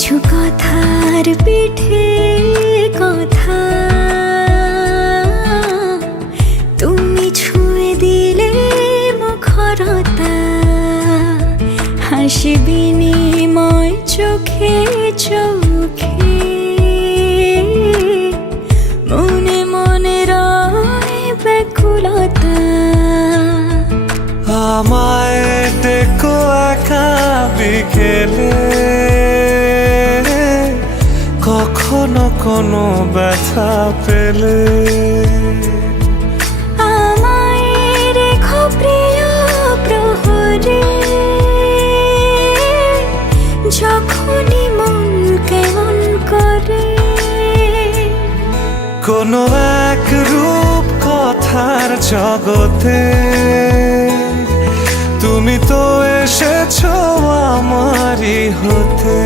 কিছু কথার পিঠে কথা তুমি ছুঁয়ে দিলে মুখরতা, হাসি বিনিময় চোখে চোখে, মনে মনে রয় ব্যাকুলতা। আমায় ডেকো একা বিকেলে, কখনো কোনো ব্যথা পেলে। আমায় রেখো প্রিয় প্রহরে, যখনই মন কেমন করে। কোনো এক রূপ কথার জগতে তুমি তো এসেছো আমারই হতে।